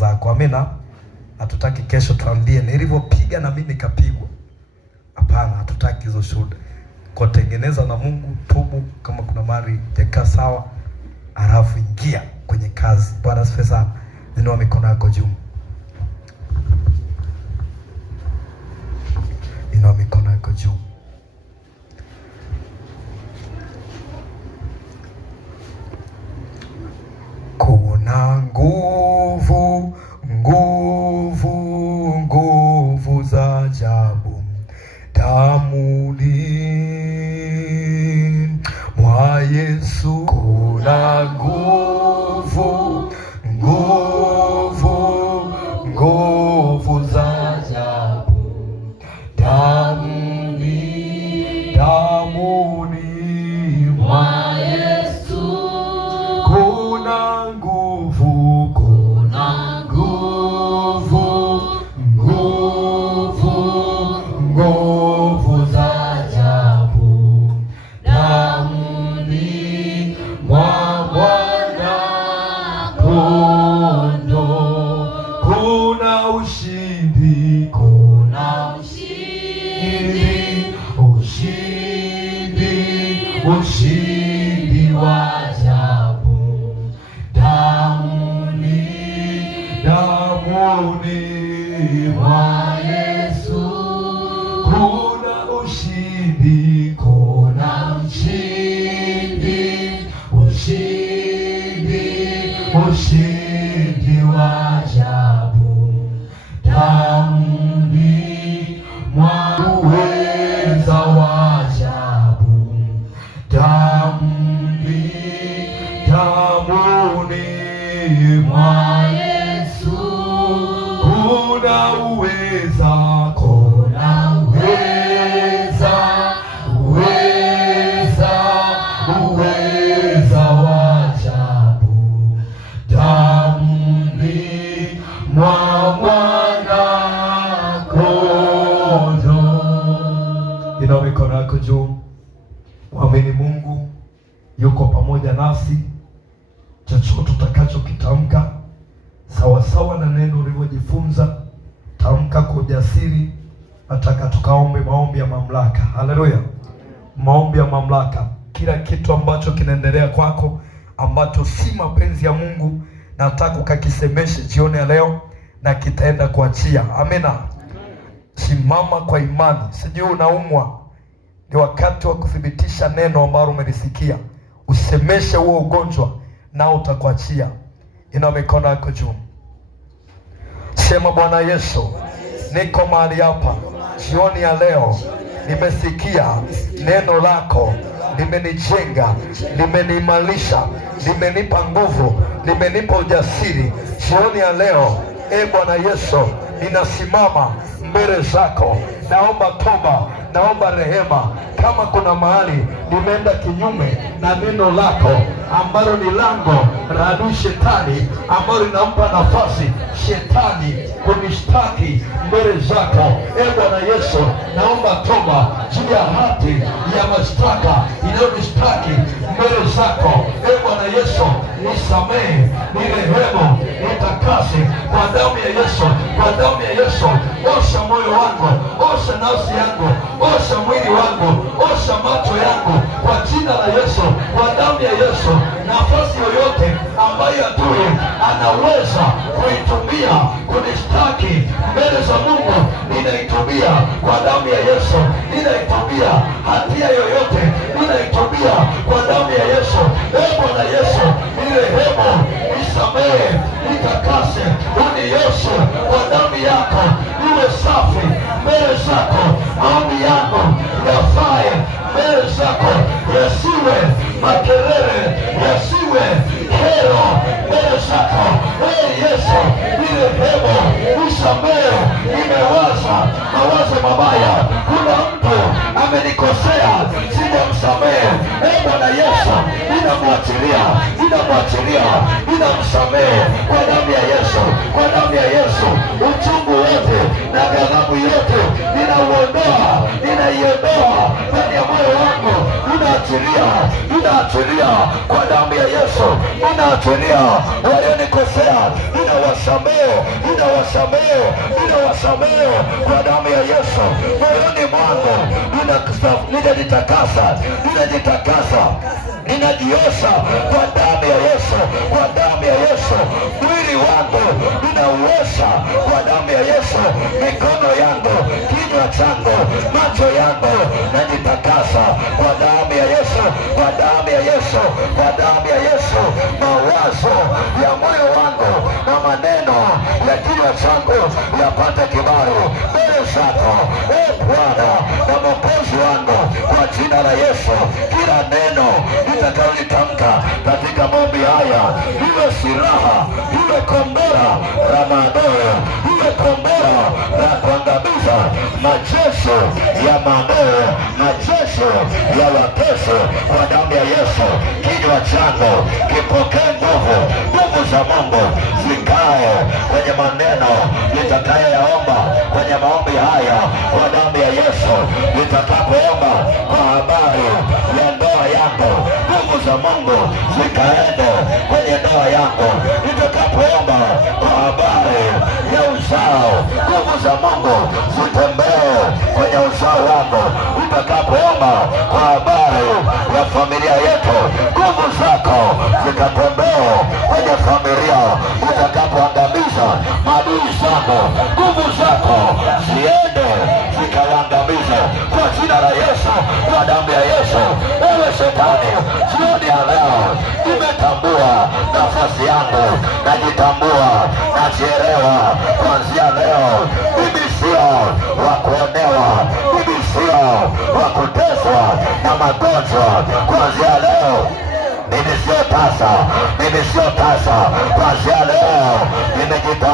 zako. Amina. Hatutaki kesho tuambie nilivyopiga na mimi nikapigwa. Hapana, hatutaki hizo shuhuda. Kwa tengeneza na Mungu, tubu kama kuna mali jakaa sawa, alafu ingia kwenye kazi. Bwana asifiwe sana. Inua mikono yako juu. Inua mikono yako juu. Kuna nguvu, nguvu, nguvu za ajabu damuni mwa Yesu. Kuna nguvu, nguvu, nguvu za ajabu damuni mwa Yesu. Kuna nguvu, kuna nguvu, nguvu, nguvu za ajabu damuni mwa Bwana Kondoo. Kuna ushindi, kuna ushindi, ushindi, ushindi wa ajabu damuni mwa Yesu. Kuna ushindi, kuna ushindi, ushindi, ushindi wa ajabu damuni mwa uweza wa ajabu damuni mwa Yesu. Kuna uweza, kuna uweza, uweza wa ajabu damuni mwa Mwana Kondoo. Inua mikono yako juu. Mwamini Mungu yuko pamoja nasi. Chochote utakachokitamka sawasawa na neno ulivyojifunza, tamka kwa ujasiri. Nataka tukaombe maombi ya mamlaka. Haleluya. Maombi ya mamlaka. Kila kitu ambacho kinaendelea kwako ambacho si mapenzi ya Mungu, nataka ukakisemeshe jioni ya leo na kitaenda kuachia. Amina. Simama kwa imani. Sijui unaumwa, ni wakati wa kuthibitisha neno ambalo umelisikia. Usemeshe huo ugonjwa na utakuachia. Ina mikono yako juu. Sema, Bwana Yesu, niko mahali hapa jioni ya leo, nimesikia neno lako, limenijenga, limeniimarisha, limenipa nguvu, limenipa ujasiri. Jioni ya leo, Bwana Yesu, ninasimama mbele zako, naomba toba, naomba rehema. Kama kuna mahali nimeenda kinyume na neno lako ambalo ni lango la adui Shetani, ambalo linampa nafasi Shetani kunishtaki mbele zako, Bwana Yesu, naomba toba juu ya hati ya mashtaka inayonishtaki mbele zako. Bwana Yesu, nisamehe, nirehemu, nitakase kwa damu ya Yesu, kwa damu ya Yesu. Osha moyo wangu, osha nafsi yangu, osha mwili wangu, osha macho yangu kwa jina la Yesu, kwa damu ya Yesu. Nafasi yoyote ambayo adui anaweza kuitumia kunishtaki mbele za Mungu, ninaitumia kwa damu ya Yesu. Ninaitumia hatia yoyote, ninaitumia kwa damu ya Yesu. Bwana Yesu, nirehemu, nisamehe, nitakase, unioshe kwa damu yako, niwe safi mbele zako. Maombi yangu yafae mbele zako, yasiwe makelele, yasiwe kero mbele zako. Yesu, nirehemu, nisamehe, nimewaza mawazo mabaya, kuna mtu amenikosea, sijamsamehe. Bwana Yesu, ninamwachilia, ninamsamehe kwa damu ya Yesu, kwa damu ya Yesu. Uchungu wote na ghadhabu yote ninaiondoa ndani ya moyo wangu, ninaachilia kwa damu ya Yesu, ninaachilia walionikosea, ninawasa ninawasamehe kwa damu ya Yesu. Moyoni mwangu ninajitakasa, ninajiosha kwa damu ya Yesu, kwa damu ya Yesu. Mwili wangu ninauosha kwa damu ya Yesu. Mikono yangu, kinywa changu, macho yangu najitakasa kwa damu ya Yesu, kwa damu ya Yesu, kwa damu ya Yesu. Mawazo ya moyo wangu na maneno ya kinywa changu yapate kibali mbele zako, Bwana na Mwokozi wangu, kwa jina la Yesu. Kila neno nitakalotamka katika maombi haya iwe silaha, iwe kombora la maadui, iwe kombora la kuangamiza majeshi ya maadui, majeshi ya watesi, kwa damu ya Yesu. Kinywa changu kipokee nguvu za Mungu, zikae kwenye maneno nitakayoyaomba kwenye maombi haya kwa damu ya Yesu. Nitakapoomba kwa habari ya ndoa yangu, nguvu za Mungu zikaende kwenye ndoa yangu. Nitakapoomba kwa habari ya uzao, nguvu za Mungu zitembee kwenye uzao wangu. Nitakapoomba kwa habari ya familia yetu, nguvu zako zikatembee kwenye familia. Utakapoangamiza maadui zako, nguvu zako ziende zikawaangamiza kwa jina la Yesu, kwa damu ya Yesu. Ewe Shetani, jioni ya leo nimetambua nafasi yangu, najitambua, najielewa. Kuanzia leo mimi sio wa kuonewa, mimi sio wa kuteswa na magonjwa. Kuanzia leo mimi sio tasa, mimi sio tasa. Kuanzia leo nimejitambua